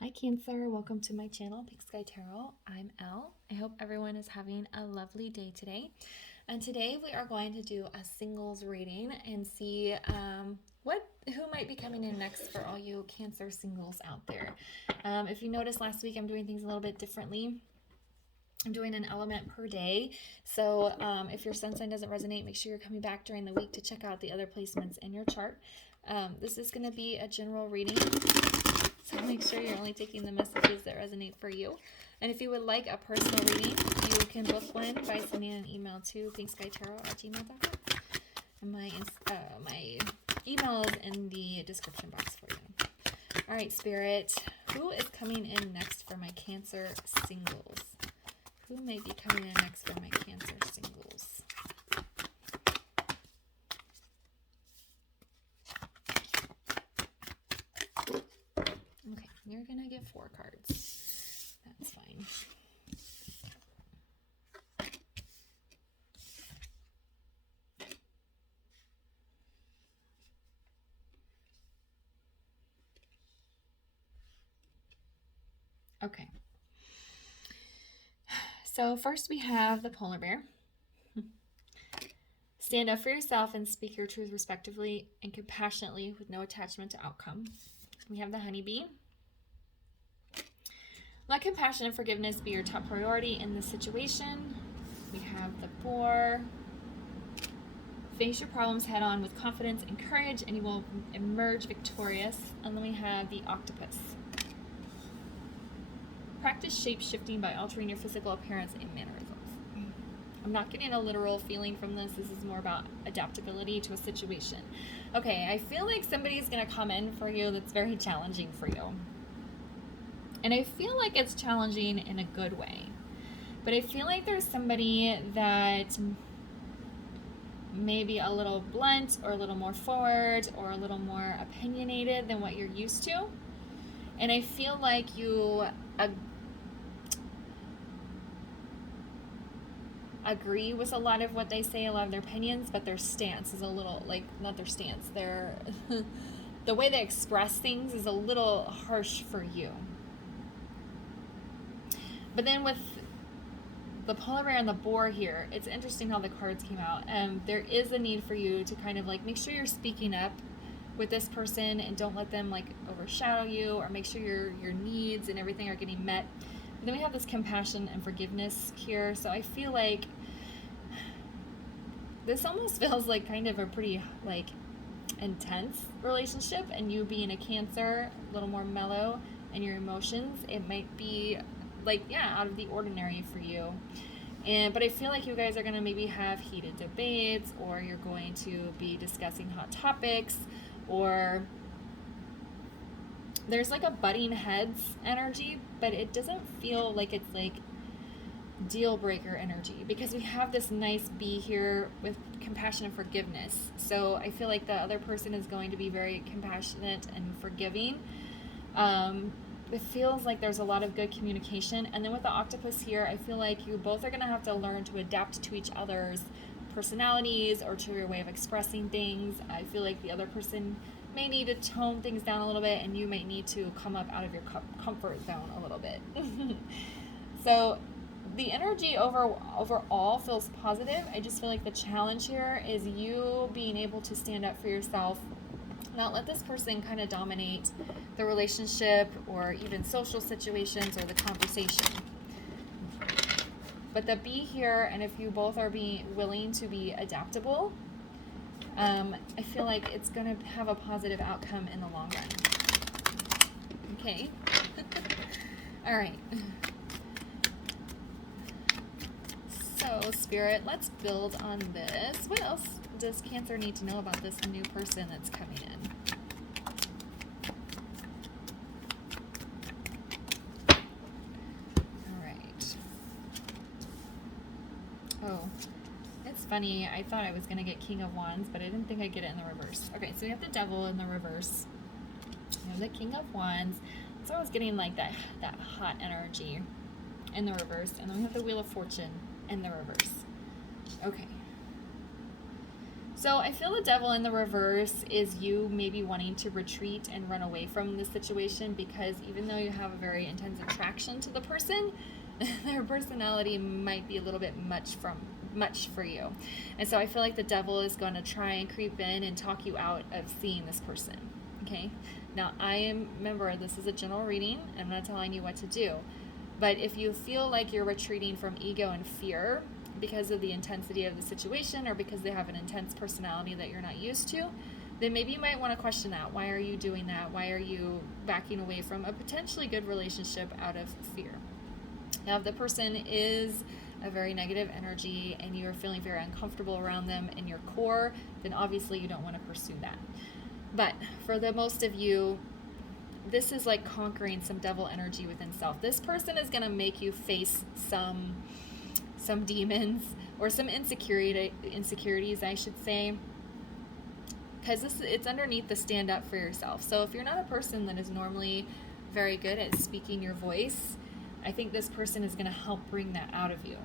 Hi Cancer, welcome to my channel, Pink Sky Tarot. I'm Elle. I hope everyone is having a lovely day today. And today we are going to do a singles reading and see who might be coming in next for all you Cancer singles out there. If you noticed last week, I'm doing things a little bit differently. I'm doing an element per day. So if your sun sign doesn't resonate, make sure you're coming back during the week to check out the other placements in your chart. This is going to be a general reading. So make sure you're only taking the messages that resonate for you. And if you would like a personal reading, you can book one by sending an email to pinkskytarot@gmail.com. And my email is in the description box for you. All right, Spirit, who is coming in next for my Cancer singles? Who may be coming in next for my Cancer singles? Okay, you're going to get 4 cards. That's fine. Okay. So first we have the polar bear. Stand up for yourself and speak your truth respectively and compassionately with no attachment to outcome. We have the honeybee. Let compassion and forgiveness be your top priority in this situation. We have the boar. Face your problems head on with confidence and courage and you will emerge victorious. And then we have the octopus. Practice shape-shifting by altering your physical appearance and mannerisms. I'm not getting a literal feeling from this. This is more about adaptability to a situation. Okay, I feel like somebody's going to come in for you that's very challenging for you. And I feel like it's challenging in a good way. But I feel like there's somebody that may be a little blunt or a little more forward or a little more opinionated than what you're used to. And I feel like you agree with a lot of what they say, a lot of their opinions, but their stance is a little, like, not their stance, their the way they express things is a little harsh for you. But then with the polar bear and the boar here, it's interesting how the cards came out. There is a need for you to kind of like make sure you're speaking up with this person and don't let them like overshadow you, or make sure your needs and everything are getting met. And then we have this compassion and forgiveness here. So I feel like this almost feels like kind of a pretty like intense relationship, and you being a Cancer, a little more mellow in your emotions, it might be like, yeah, out of the ordinary for you. But I feel like you guys are going to maybe have heated debates, or you're going to be discussing hot topics, or there's like a butting heads energy, but it doesn't feel like it's like deal breaker energy, because we have this nice bee here with compassion and forgiveness. So I feel like the other person is going to be very compassionate and forgiving. It feels like there's a lot of good communication. And then with the octopus here, I feel like you both are going to have to learn to adapt to each other's personalities or to your way of expressing things. I feel like the other person may need to tone things down a little bit, and you might need to come up out of your comfort zone a little bit. So the energy overall feels positive. I just feel like the challenge here is you being able to stand up for yourself, not let this person kind of dominate the relationship or even social situations or the conversation. But the bee here, and if you both are being willing to be adaptable, I feel like it's going to have a positive outcome in the long run. Okay. All right. So, Spirit, let's build on this. What else does Cancer need to know about this new person that's coming in? All right. Oh, it's funny. I thought I was going to get King of Wands, but I didn't think I'd get it in the reverse. Okay, so we have the Devil in the reverse. We have the King of Wands. So I was getting like that hot energy in the reverse. And then we have the Wheel of Fortune in the reverse. Okay. So I feel the devil in the reverse is you maybe wanting to retreat and run away from the situation, because even though you have a very intense attraction to the person, their personality might be a little bit much for you. And so I feel like the devil is going to try and creep in and talk you out of seeing this person. Okay? Now, remember, this is a general reading. I'm not telling you what to do. But if you feel like you're retreating from ego and fear because of the intensity of the situation, or because they have an intense personality that you're not used to, then maybe you might want to question that. Why are you doing that? Why are you backing away from a potentially good relationship out of fear? Now, if the person is a very negative energy and you're feeling very uncomfortable around them in your core, then obviously you don't want to pursue that. But for the most of you, this is like conquering some devil energy within self. This person is going to make you face some demons, or some insecurities, I should say, because it's underneath the stand up for yourself. So if you're not a person that is normally very good at speaking your voice, I think this person is going to help bring that out of you.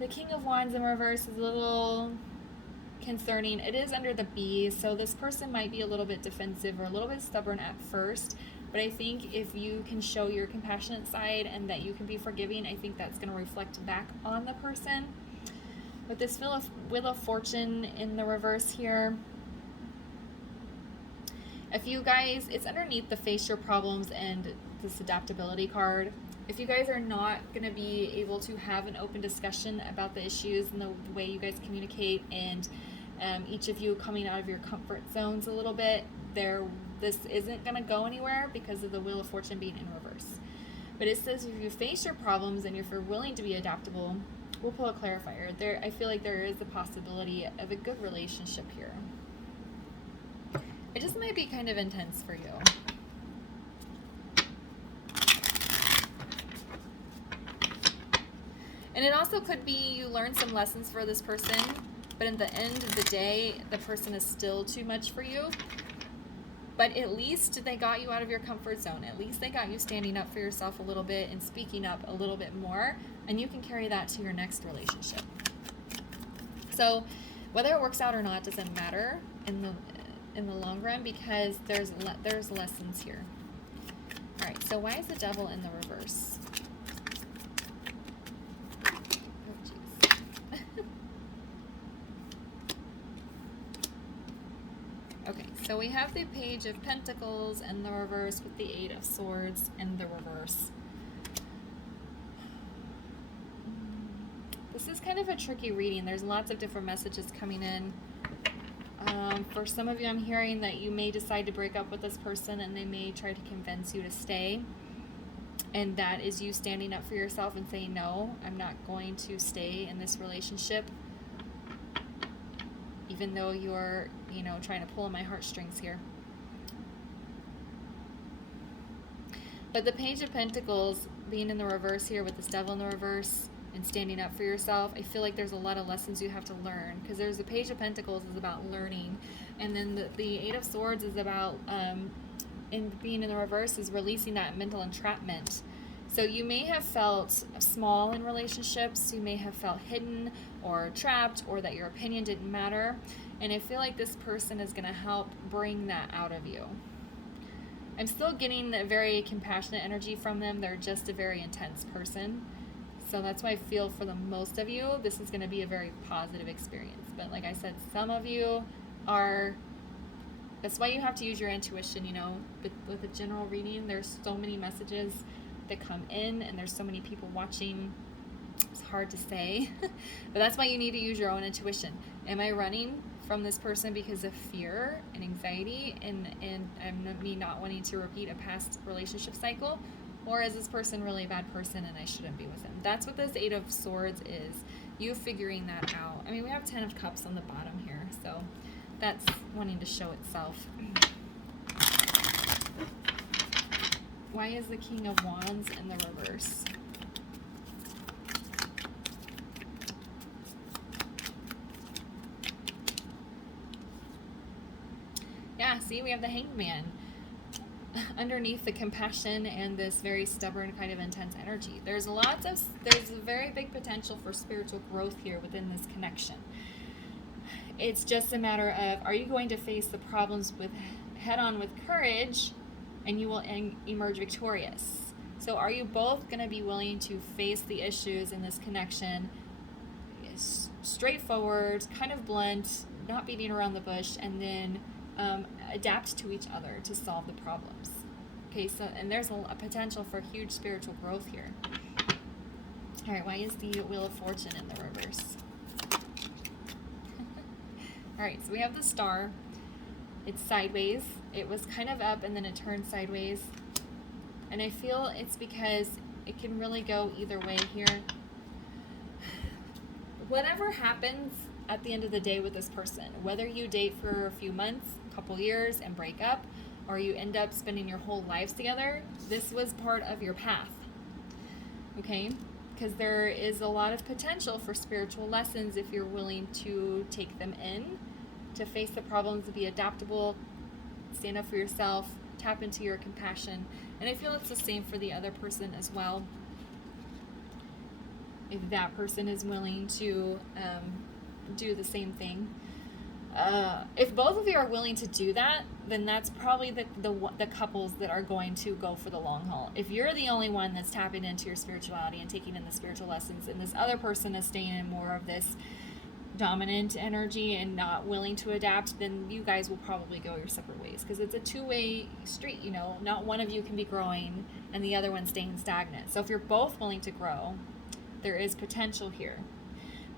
The King of Wands in reverse is a little concerning. It is under the B, so this person might be a little bit defensive or a little bit stubborn at first. But I think if you can show your compassionate side and that you can be forgiving, I think that's going to reflect back on the person. With this Wheel of Fortune in the reverse here, if you guys, it's underneath the Face Your Problems and this Adaptability card. If you guys are not going to be able to have an open discussion about the issues and the way you guys communicate, and each of you coming out of your comfort zones a little bit, this isn't going to go anywhere because of the Wheel of Fortune being in reverse. But it says if you face your problems and if you're willing to be adaptable, we'll pull a clarifier. I feel like there is a possibility of a good relationship here. It just might be kind of intense for you. And it also could be you learn some lessons for this person, but at the end of the day, the person is still too much for you. But at least they got you out of your comfort zone. At least they got you standing up for yourself a little bit and speaking up a little bit more, and you can carry that to your next relationship. So whether it works out or not doesn't matter in the long run, because there's lessons here. All right, so why is the devil in the reverse? Okay, so we have the Page of Pentacles in the reverse with the Eight of Swords in the reverse. This is kind of a tricky reading. There's lots of different messages coming in. For some of you, I'm hearing that you may decide to break up with this person and they may try to convince you to stay. And that is you standing up for yourself and saying, no, I'm not going to stay in this relationship. Even though you're, trying to pull on my heartstrings here. But the Page of Pentacles being in the reverse here with this devil in the reverse and standing up for yourself, I feel like there's a lot of lessons you have to learn, because there's the Page of Pentacles is about learning, and then the Eight of Swords is about, being in the reverse is releasing that mental entrapment. So you may have felt small in relationships, you may have felt hidden or trapped, or that your opinion didn't matter. And I feel like this person is going to help bring that out of you. I'm still getting a very compassionate energy from them. They're just a very intense person. So that's why I feel for the most of you, this is going to be a very positive experience. But like I said, some of you are... That's why you have to use your intuition, with a general reading, there's so many messages that come in, and there's so many people watching. It's hard to say, but that's why you need to use your own intuition. Am I running from this person because of fear and anxiety and me not wanting to repeat a past relationship cycle? Or is this person really a bad person and I shouldn't be with him? That's what this Eight of Swords is. You figuring that out. I mean, we have 10 of Cups on the bottom here, so that's wanting to show itself. Why is the King of Wands in the reverse? Yeah, see, we have the Hanged Man underneath the compassion and this very stubborn kind of intense energy. There's a very big potential for spiritual growth here within this connection. It's just a matter of, are you going to face the problems with head on with courage, and you will emerge victorious? So are you both going to be willing to face the issues in this connection straightforward, kind of blunt, not beating around the bush, and then adapt to each other to solve the problems? Okay, so, and there's a potential for huge spiritual growth here. All right, why is the Wheel of Fortune in the reverse? All right, so we have the Star. It's sideways. It was kind of up and then it turned sideways. And I feel it's because it can really go either way here. Whatever happens at the end of the day with this person, whether you date for a few months, a couple years and break up, or you end up spending your whole lives together, this was part of your path. Okay? Because there is a lot of potential for spiritual lessons if you're willing to take them in, to face the problems, to be adaptable, stand up for yourself, tap into your compassion. And I feel it's the same for the other person as well. If that person is willing to do the same thing. If both of you are willing to do that, then that's probably the couples that are going to go for the long haul. If you're the only one that's tapping into your spirituality and taking in the spiritual lessons, and this other person is staying in more of this dominant energy and not willing to adapt, then you guys will probably go your separate ways, because it's a two-way street. You know, not one of you can be growing and the other one staying stagnant. So if you're both willing to grow, there is potential here.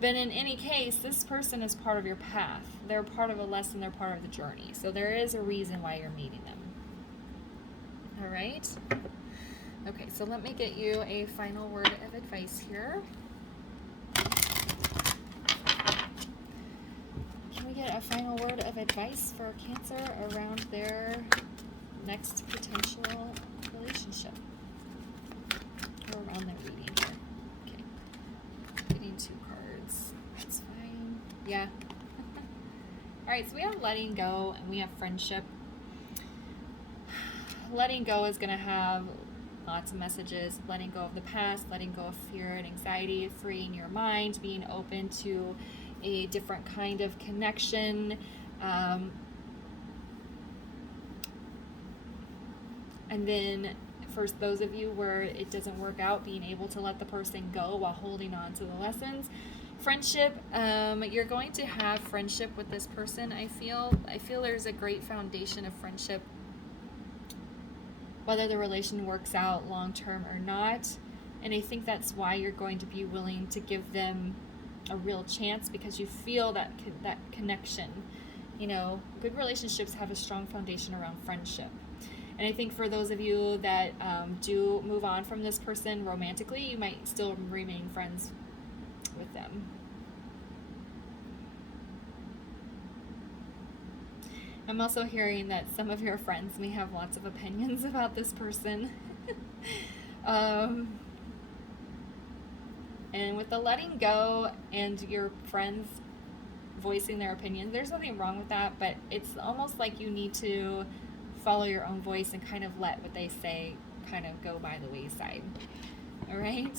But in any case, this person is part of your path. They're part of a lesson. They're part of the journey. So there is a reason why you're meeting them. All right? Okay, so let me get you a final word of advice here. Can we get a final word of advice for Cancer around their next potential relationship? Or around their reading here. Okay. Getting 2 cards. That's fine. Yeah. All right, so we have letting go and we have friendship. Letting go is going to have lots of messages. Letting go of the past, letting go of fear and anxiety, freeing your mind, being open to a different kind of connection. And then for those of you where it doesn't work out, being able to let the person go while holding on to the lessons. Friendship, you're going to have friendship with this person. I feel there's a great foundation of friendship, whether the relation works out long term or not. And I think that's why you're going to be willing to give them a real chance, because you feel that connection. You know, good relationships have a strong foundation around friendship. And I think for those of you that do move on from this person romantically, you might still remain friends with them. I'm also hearing that some of your friends may have lots of opinions about this person. And with the letting go and your friends voicing their opinions, there's nothing wrong with that, but it's almost like you need to follow your own voice and kind of let what they say kind of go by the wayside. All right?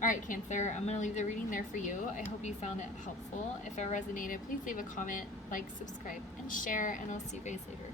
All right, Cancer, I'm going to leave the reading there for you. I hope you found it helpful. If it resonated, please leave a comment, like, subscribe, and share, and I'll see you guys later.